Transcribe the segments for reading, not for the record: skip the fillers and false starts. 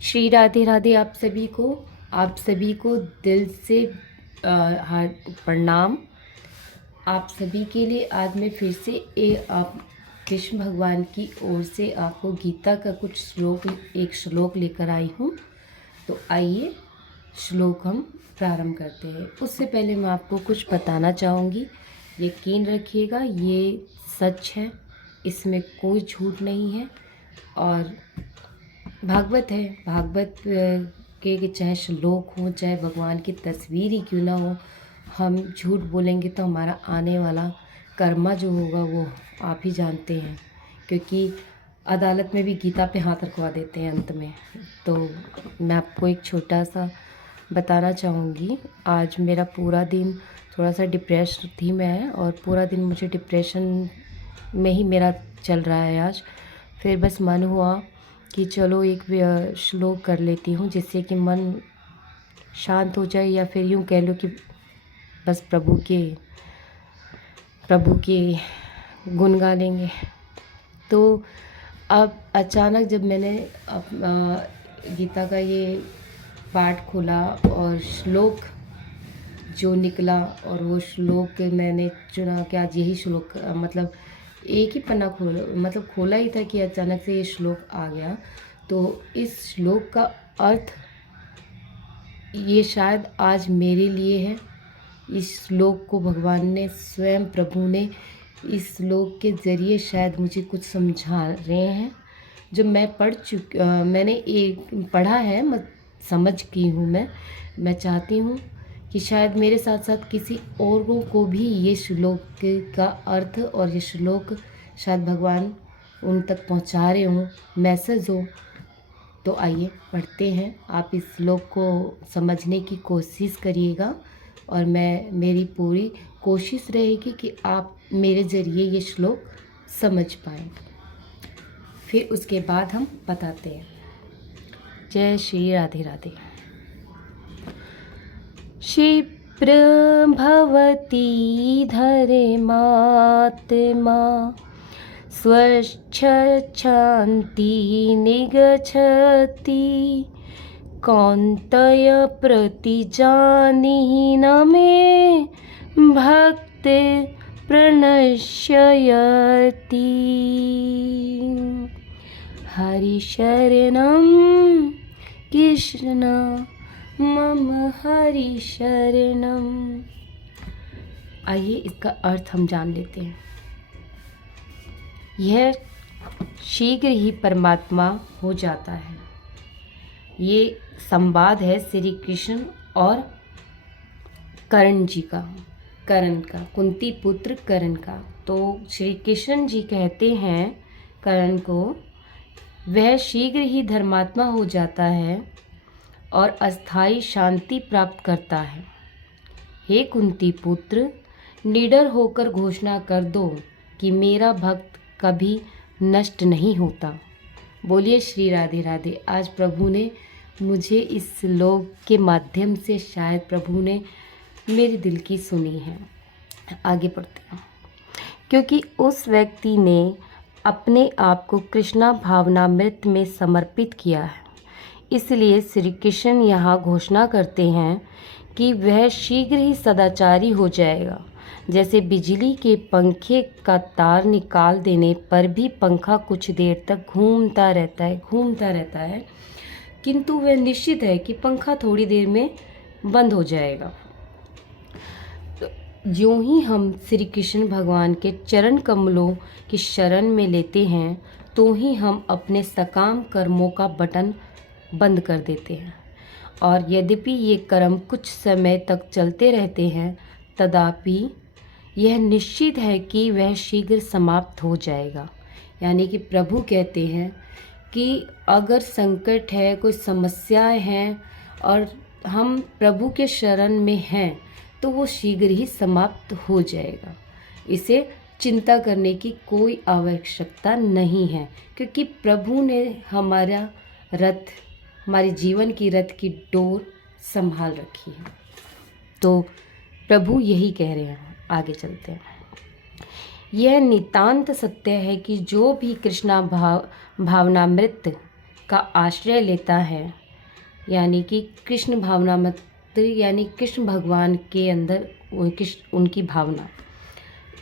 श्री राधे राधे। आप सभी को दिल से प्रणाम। आप सभी के लिए आज मैं फिर से आप कृष्ण भगवान की ओर से आपको गीता का एक श्लोक लेकर आई हूँ। तो आइए श्लोक हम प्रारंभ करते हैं। उससे पहले मैं आपको कुछ बताना चाहूँगी। यकीन रखिएगा, ये सच है, इसमें कोई झूठ नहीं है। और भागवत है, भागवत के चाहे श्लोक हो, चाहे भगवान की तस्वीर ही क्यों ना हो, हम झूठ बोलेंगे तो हमारा आने वाला कर्मा जो होगा वो आप ही जानते हैं। क्योंकि अदालत में भी गीता पे हाथ रखवा देते हैं अंत में। तो मैं आपको एक छोटा सा बताना चाहूँगी। आज मेरा पूरा दिन थोड़ा सा डिप्रेस थी मैं, और पूरा दिन मुझे डिप्रेशन में ही मेरा चल रहा है आज। फिर बस मन हुआ कि चलो एक श्लोक कर लेती हूँ, जिससे कि मन शांत हो जाए, या फिर यूँ कह लो कि बस प्रभु के गुण गा लेंगे। तो अब अचानक जब मैंने गीता का ये पाठ खोला और श्लोक जो निकला, और वो श्लोक मैंने चुना कि आज यही श्लोक मतलब एक ही पन्ना खोला ही था कि अचानक से ये श्लोक आ गया। तो इस श्लोक का अर्थ ये शायद आज मेरे लिए है। इस श्लोक को भगवान ने स्वयं, प्रभु ने इस श्लोक के ज़रिए शायद मुझे कुछ समझा रहे हैं, जो मैं मैंने एक पढ़ा है, समझ की हूँ। मैं चाहती हूँ कि शायद मेरे साथ साथ किसी और को भी ये श्लोक का अर्थ और ये श्लोक शायद भगवान उन तक पहुँचा रहे हों, मैसेज हो। तो आइए पढ़ते हैं। आप इस श्लोक को समझने की कोशिश करिएगा, और मेरी पूरी कोशिश रहेगी कि आप मेरे ज़रिए ये श्लोक समझ पाएँ। फिर उसके बाद हम बताते हैं। जय श्री राधे राधे। क्षिप्रभवती धर्मात्मा स्वच्छान्ति निगच्छति कौन्तेय प्रतिजानीहि न मे भक्ति प्रणश्यति। हरिशरणं कृष्ण मम हरिशरणं। आइए इसका अर्थ हम जान लेते हैं। यह शीघ्र ही परमात्मा हो जाता है। ये संवाद है श्री कृष्ण और कर्ण का, कुंती पुत्र कर्ण का। तो श्री कृष्ण जी कहते हैं कर्ण को, वह शीघ्र ही धर्मात्मा हो जाता है और अस्थाई शांति प्राप्त करता है। हे कुंती पुत्र, निडर होकर घोषणा कर दो कि मेरा भक्त कभी नष्ट नहीं होता। बोलिए श्री राधे राधे। आज प्रभु ने मुझे इस श्लोक के माध्यम से, शायद प्रभु ने मेरे दिल की सुनी है। आगे बढ़ते हैं। क्योंकि उस व्यक्ति ने अपने आप को कृष्णा भावनामृत में समर्पित किया है, इसलिए श्री कृष्ण यहाँ घोषणा करते हैं कि वह शीघ्र ही सदाचारी हो जाएगा। जैसे बिजली के पंखे का तार निकाल देने पर भी पंखा कुछ देर तक घूमता रहता है, किंतु वह निश्चित है कि पंखा थोड़ी देर में बंद हो जाएगा। तो ज्यों ही हम श्री कृष्ण भगवान के चरण कमलों की शरण में लेते हैं, तो ही हम अपने सकाम कर्मों का बटन बंद कर देते हैं। और यद्यपि ये कर्म कुछ समय तक चलते रहते हैं, तथापि यह निश्चित है कि वह शीघ्र समाप्त हो जाएगा। यानी कि प्रभु कहते हैं कि अगर संकट है, कोई समस्याएं हैं, और हम प्रभु के शरण में हैं, तो वो शीघ्र ही समाप्त हो जाएगा। इसे चिंता करने की कोई आवश्यकता नहीं है, क्योंकि प्रभु ने हमारा रथ, हमारे जीवन की रथ की डोर संभाल रखी है। तो प्रभु यही कह रहे हैं। आगे चलते हैं। यह नितांत सत्य है कि जो भी कृष्णा भावनामृत का आश्रय लेता है, यानी कि कृष्ण भावनामृत यानी कृष्ण भगवान के अंदर उनकी भावना,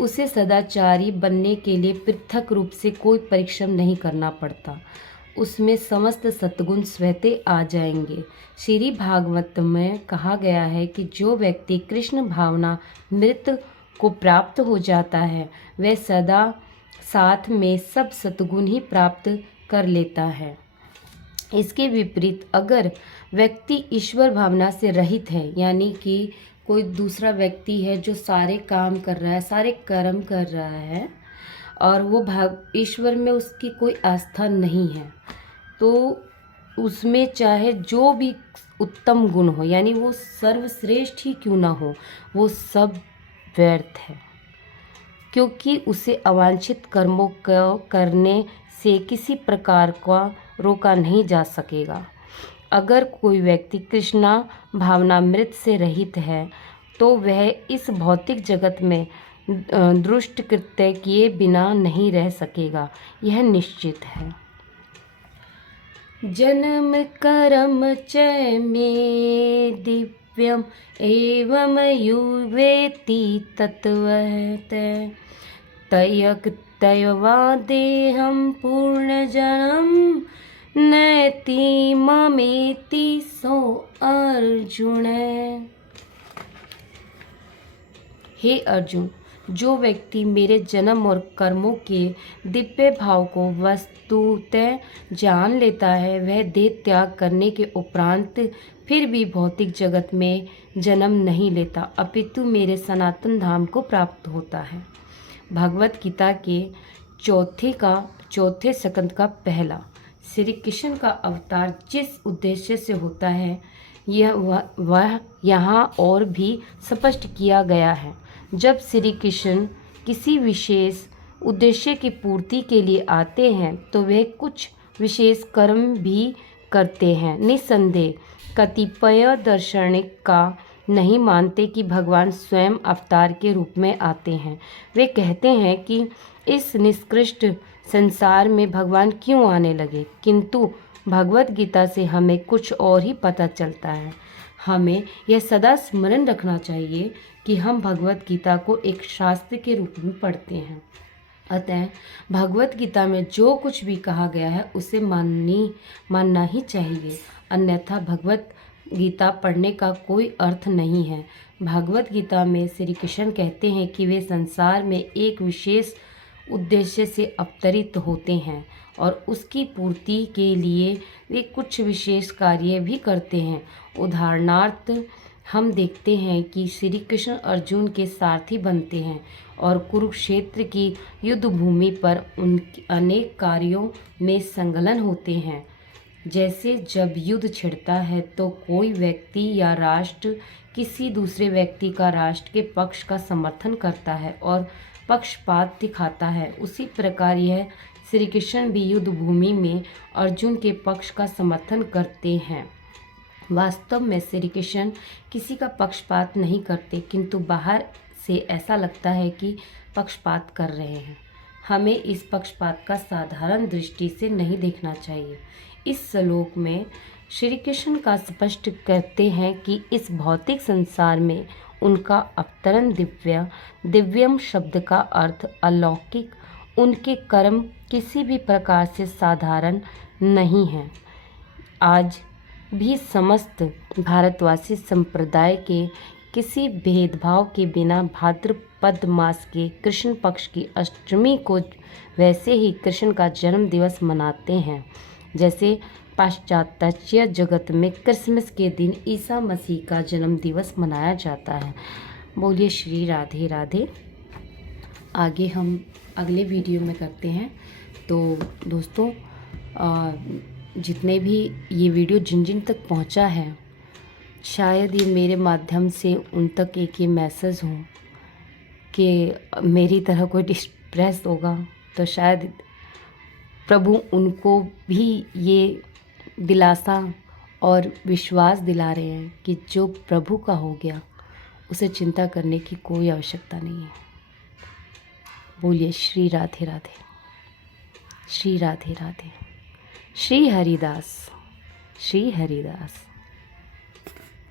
उसे सदाचारी बनने के लिए पृथक रूप से कोई परिश्रम नहीं करना पड़ता। उसमें समस्त सद्गुण स्वतः आ जाएंगे। श्री भागवत में कहा गया है कि जो व्यक्ति कृष्ण भावना मृत को प्राप्त हो जाता है वह सदा साथ में सब सद्गुण ही प्राप्त कर लेता है। इसके विपरीत अगर व्यक्ति ईश्वर भावना से रहित है, यानी कि कोई दूसरा व्यक्ति है जो सारे काम कर रहा है, सारे कर्म कर रहा है और वो ईश्वर में उसकी कोई आस्था नहीं है, तो उसमें चाहे जो भी उत्तम गुण हो, यानी वो सर्वश्रेष्ठ ही क्यों ना हो, वो सब व्यर्थ है, क्योंकि उसे अवांछित कर्मों को करने से किसी प्रकार का रोका नहीं जा सकेगा। अगर कोई व्यक्ति कृष्णा भावनामृत से रहित है तो वह इस भौतिक जगत में दुष्ट कृत्य किए बिना नहीं रह सकेगा, यह निश्चित है। जन्म कर्म च मे दिव्यम एवं युवेति तत्वतः तयक तयवा देहम पूर्णजनम नैति ममेति सो अर्जुन। हे अर्जुन, जो व्यक्ति मेरे जन्म और कर्मों के दिव्य भाव को वस्तुतः जान लेता है वह देह त्याग करने के उपरांत फिर भी भौतिक जगत में जन्म नहीं लेता, अपितु मेरे सनातन धाम को प्राप्त होता है। भगवत गीता के चौथे स्कंद का पहला। श्री कृष्ण का अवतार जिस उद्देश्य से होता है वह यहाँ और भी स्पष्ट किया गया है। जब श्री कृष्ण किसी विशेष उद्देश्य की पूर्ति के लिए आते हैं तो वे कुछ विशेष कर्म भी करते हैं। निसंदेह कतिपय दार्शनिक का नहीं मानते कि भगवान स्वयं अवतार के रूप में आते हैं। वे कहते हैं कि इस निष्कृष्ट संसार में भगवान क्यों आने लगे, किंतु भगवत गीता से हमें कुछ और ही पता चलता है। हमें यह सदा स्मरण रखना चाहिए कि हम भगवत गीता को एक शास्त्र के रूप में पढ़ते हैं, अतः भगवत गीता में जो कुछ भी कहा गया है उसे मानना ही चाहिए, अन्यथा भगवत गीता पढ़ने का कोई अर्थ नहीं है। भगवत गीता में श्री कृष्ण कहते हैं कि वे संसार में एक विशेष उद्देश्य से अवतरित होते हैं और उसकी पूर्ति के लिए वे कुछ विशेष कार्य भी करते हैं। उदाहरणार्थ हम देखते हैं कि श्री कृष्ण अर्जुन के सारथी बनते हैं और कुरुक्षेत्र की युद्ध भूमि पर उनके अनेक कार्यों में संलग्न होते हैं। जैसे जब युद्ध छिड़ता है तो कोई व्यक्ति या राष्ट्र किसी दूसरे व्यक्ति का राष्ट्र के पक्ष का समर्थन करता है और पक्षपात दिखाता है, उसी प्रकार यह श्री कृष्ण भी युद्ध भूमि में अर्जुन के पक्ष का समर्थन करते हैं। वास्तव में श्री कृष्ण किसी का पक्षपात नहीं करते, किंतु बाहर से ऐसा लगता है कि पक्षपात कर रहे हैं। हमें इस पक्षपात का साधारण दृष्टि से नहीं देखना चाहिए। इस श्लोक में श्री कृष्ण का स्पष्ट कहते हैं कि इस भौतिक संसार में उनका अवतरण दिव्यम शब्द का अर्थ अलौकिक, उनके कर्म किसी भी प्रकार से साधारण नहीं हैं। आज भी समस्त भारतवासी संप्रदाय के किसी भेदभाव के बिना भाद्रपद मास के कृष्ण पक्ष की अष्टमी को वैसे ही कृष्ण का जन्म दिवस मनाते हैं जैसे पाश्चात्य जगत में क्रिसमस के दिन ईसा मसीह का जन्म दिवस मनाया जाता है। बोलिए श्री राधे राधे। आगे हम अगले वीडियो में करते हैं। तो दोस्तों, जितने भी ये वीडियो जिन जिन तक पहुंचा है, शायद ये मेरे माध्यम से उन तक एक ये मैसेज हो कि मेरी तरह कोई डिस्प्रेस होगा तो शायद प्रभु उनको भी ये दिलासा और विश्वास दिला रहे हैं कि जो प्रभु का हो गया उसे चिंता करने की कोई आवश्यकता नहीं है। बोलिए श्री राधे राधे, श्री राधे राधे। श्री हरिदास, श्री हरिदास।